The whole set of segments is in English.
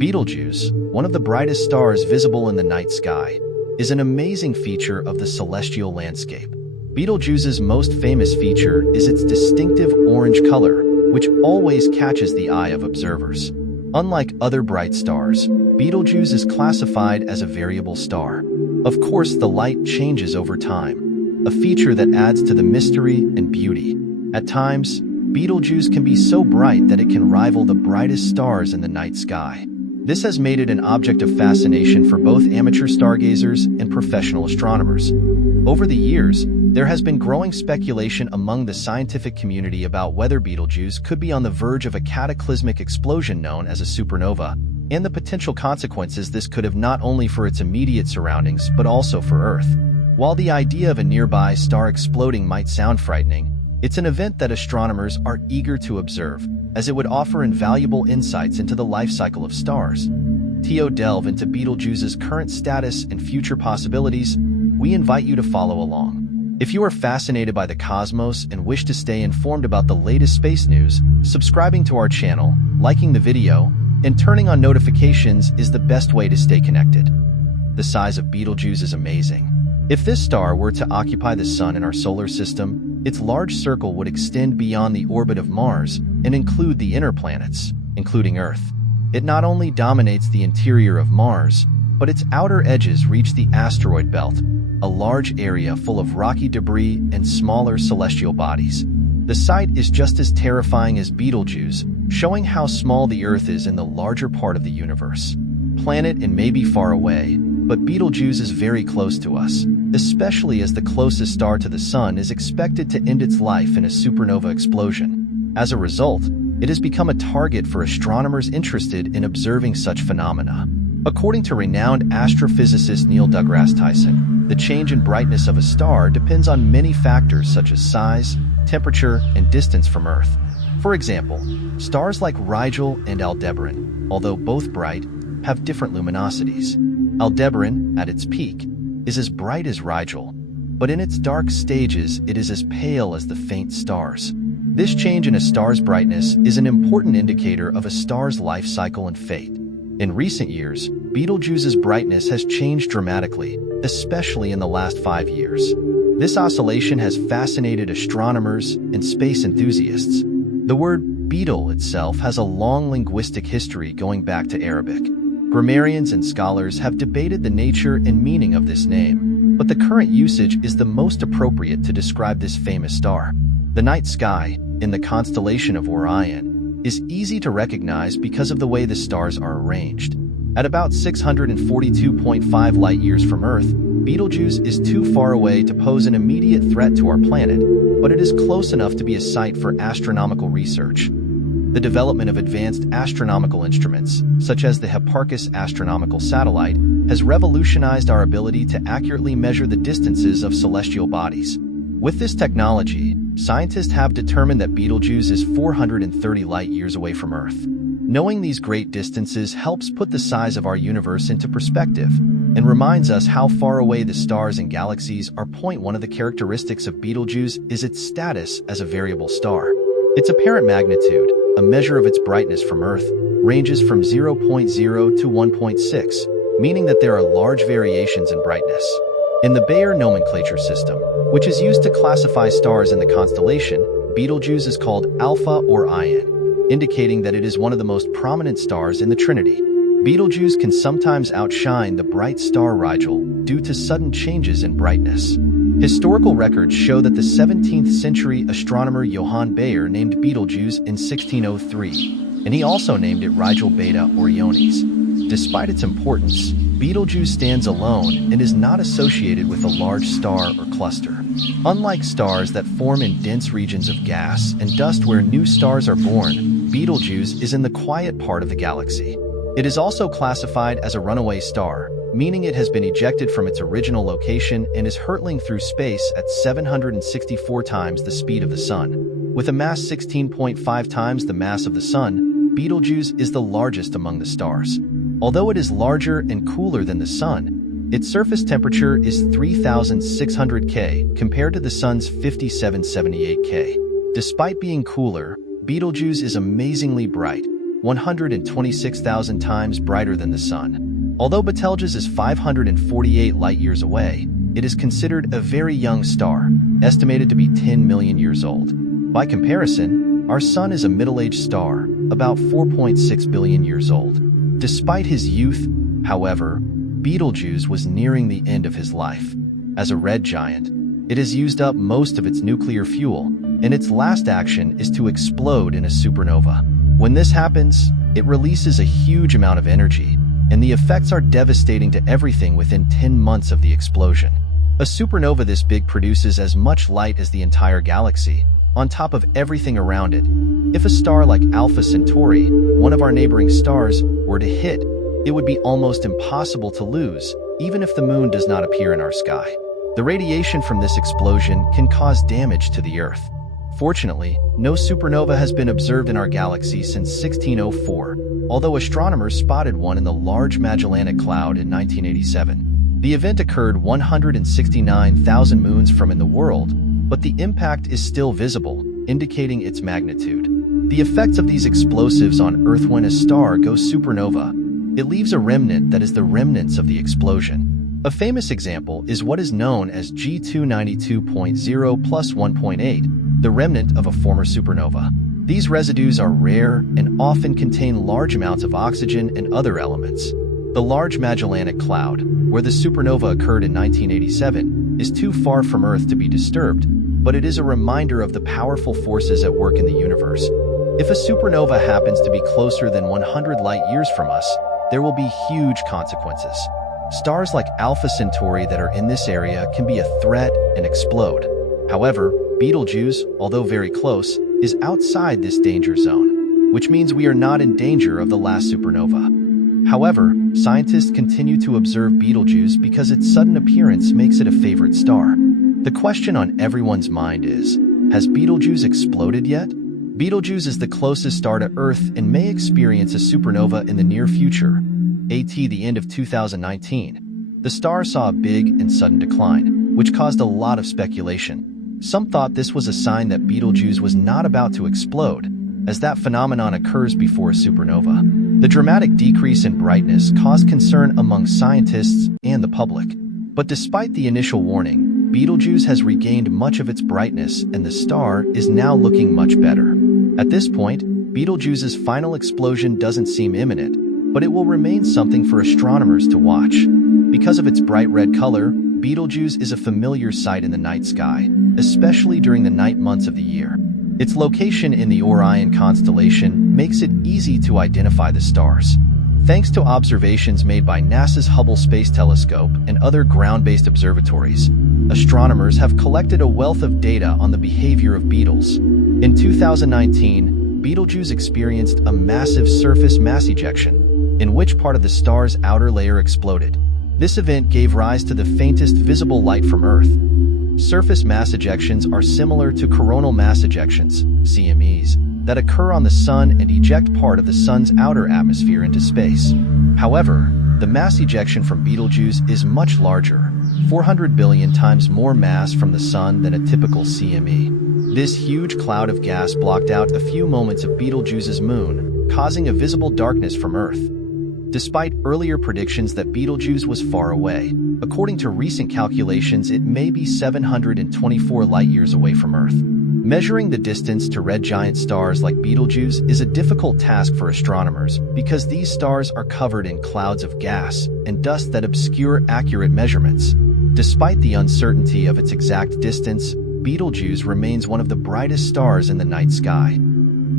Betelgeuse, one of the brightest stars visible in the night sky, is an amazing feature of the celestial landscape. Betelgeuse's most famous feature is its distinctive orange color, which always catches the eye of observers. Unlike other bright stars, Betelgeuse is classified as a variable star. Of course, the light changes over time, a feature that adds to the mystery and beauty. At times, Betelgeuse can be so bright that it can rival the brightest stars in the night sky. This has made it an object of fascination for both amateur stargazers and professional astronomers. Over the years, there has been growing speculation among the scientific community about whether Betelgeuse could be on the verge of a cataclysmic explosion known as a supernova, and the potential consequences this could have not only for its immediate surroundings but also for Earth. While the idea of a nearby star exploding might sound frightening, it's an event that astronomers are eager to observe, as it would offer invaluable insights into the life cycle of stars. To delve into Betelgeuse's current status and future possibilities, we invite you to follow along. If you are fascinated by the cosmos and wish to stay informed about the latest space news, subscribing to our channel, liking the video, and turning on notifications is the best way to stay connected. The size of Betelgeuse is amazing. If this star were to occupy the Sun in our solar system, its large circle would extend beyond the orbit of Mars and include the inner planets, including Earth. It not only dominates the interior of Mars, but its outer edges reach the asteroid belt, a large area full of rocky debris and smaller celestial bodies. The sight is just as terrifying as Betelgeuse, showing how small the Earth is in the larger part of the universe. Planet and may be far away, but Betelgeuse is very close to us, especially as the closest star to the Sun is expected to end its life in a supernova explosion. As a result, it has become a target for astronomers interested in observing such phenomena. According to renowned astrophysicist deGrasse Tyson, the change in brightness of a star depends on many factors such as size, temperature, and distance from Earth. For example, stars like Rigel and Aldebaran, although both bright, have different luminosities. Aldebaran, at its peak, is as bright as Rigel, but in its dark stages it is as pale as the faint stars. This change in a star's brightness is an important indicator of a star's life cycle and fate. In recent years, Betelgeuse's brightness has changed dramatically, especially in the last 5 years. This oscillation has fascinated astronomers and space enthusiasts. The word beetle itself has a long linguistic history going back to Arabic. Grammarians and scholars have debated the nature and meaning of this name, but the current usage is the most appropriate to describe this famous star. The night sky, in the constellation of Orion, is easy to recognize because of the way the stars are arranged. At about 642.5 light-years from Earth, Betelgeuse is too far away to pose an immediate threat to our planet, but it is close enough to be a site for astronomical research. The development of advanced astronomical instruments, such as the Hipparcos astronomical satellite, has revolutionized our ability to accurately measure the distances of celestial bodies. With this technology, scientists have determined that Betelgeuse is 430 light-years away from Earth. Knowing these great distances helps put the size of our universe into perspective and reminds us how far away the stars and galaxies are. One of the characteristics of Betelgeuse is its status as a variable star. Its apparent magnitude, a measure of its brightness from Earth, ranges from 0.0 to 1.6, meaning that there are large variations in brightness. In the Bayer nomenclature system, which is used to classify stars in the constellation, Betelgeuse is called Alpha or Ion, indicating that it is one of the most prominent stars in the Trinity. Betelgeuse can sometimes outshine the bright star Rigel due to sudden changes in brightness. Historical records show that the 17th century astronomer Johann Bayer named Betelgeuse in 1603, and he also named it Rigel Beta Orionis. Despite its importance, Betelgeuse stands alone and is not associated with a large star or cluster. Unlike stars that form in dense regions of gas and dust where new stars are born, Betelgeuse is in the quiet part of the galaxy. It is also classified as a runaway star, meaning it has been ejected from its original location and is hurtling through space at 764 times the speed of the Sun. With a mass 16.5 times the mass of the Sun, Betelgeuse is the largest among the stars. Although it is larger and cooler than the Sun, its surface temperature is 3,600 K compared to the Sun's 5,778 K. Despite being cooler, Betelgeuse is amazingly bright, 126,000 times brighter than the Sun. Although Betelgeuse is 548 light-years away, it is considered a very young star, estimated to be 10 million years old. By comparison, our Sun is a middle-aged star, about 4.6 billion years old. Despite his youth, however, Betelgeuse was nearing the end of his life. As a red giant, it has used up most of its nuclear fuel, and its last action is to explode in a supernova. When this happens, it releases a huge amount of energy, and the effects are devastating to everything within 10 months of the explosion. A supernova this big produces as much light as the entire galaxy, on top of everything around it. If a star like Alpha Centauri, one of our neighboring stars, were to hit, it would be almost impossible to lose, even if the moon does not appear in our sky. The radiation from this explosion can cause damage to the Earth. Fortunately, no supernova has been observed in our galaxy since 1604, although astronomers spotted one in the Large Magellanic Cloud in 1987. The event occurred 169,000 moons from in the world, but the impact is still visible, indicating its magnitude. The effects of these explosives on Earth: when a star goes supernova, it leaves a remnant that is the remnants of the explosion. A famous example is what is known as G292.0 plus 1.8, the remnant of a former supernova. These residues are rare and often contain large amounts of oxygen and other elements. The Large Magellanic Cloud, where the supernova occurred in 1987, is too far from Earth to be disturbed, but it is a reminder of the powerful forces at work in the universe. If a supernova happens to be closer than 100 light-years from us, there will be huge consequences. Stars like Alpha Centauri that are in this area can be a threat and explode. However, Betelgeuse, although very close, is outside this danger zone, which means we are not in danger of the last supernova. However, scientists continue to observe Betelgeuse because its sudden appearance makes it a favorite star. The question on everyone's mind is, has Betelgeuse exploded yet? Betelgeuse is the closest star to Earth and may experience a supernova in the near future. At the end of 2019, the star saw a big and sudden decline, which caused a lot of speculation. Some thought this was a sign that Betelgeuse was not about to explode, as that phenomenon occurs before a supernova. The dramatic decrease in brightness caused concern among scientists and the public. But despite the initial warning, Betelgeuse has regained much of its brightness and the star is now looking much better. At this point, Betelgeuse's final explosion doesn't seem imminent, but it will remain something for astronomers to watch. Because of its bright red color, Betelgeuse is a familiar sight in the night sky, especially during the night months of the year. Its location in the Orion constellation makes it easy to identify the stars. Thanks to observations made by NASA's Hubble Space Telescope and other ground-based observatories, astronomers have collected a wealth of data on the behavior of beetles. In 2019, Betelgeuse experienced a massive surface mass ejection, in which part of the star's outer layer exploded. This event gave rise to the faintest visible light from Earth. Surface mass ejections are similar to coronal mass ejections, CMEs, that occur on the Sun and eject part of the Sun's outer atmosphere into space. However, the mass ejection from Betelgeuse is much larger, 400 billion times more mass from the Sun than a typical CME. This huge cloud of gas blocked out a few moments of Betelgeuse's moon, causing a visible darkness from Earth. Despite earlier predictions that Betelgeuse was far away, according to recent calculations it may be 724 light-years away from Earth. Measuring the distance to red giant stars like Betelgeuse is a difficult task for astronomers because these stars are covered in clouds of gas and dust that obscure accurate measurements. Despite the uncertainty of its exact distance, Betelgeuse remains one of the brightest stars in the night sky.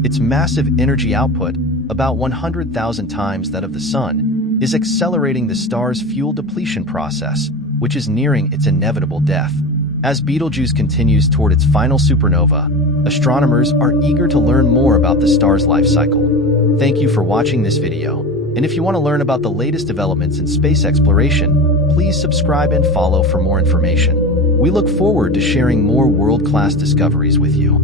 Its massive energy output, about 100,000 times that of the Sun, is accelerating the star's fuel depletion process, which is nearing its inevitable death. As Betelgeuse continues toward its final supernova, astronomers are eager to learn more about the star's life cycle. Thank you for watching this video, and if you want to learn about the latest developments in space exploration, please subscribe and follow for more information. We look forward to sharing more world-class discoveries with you.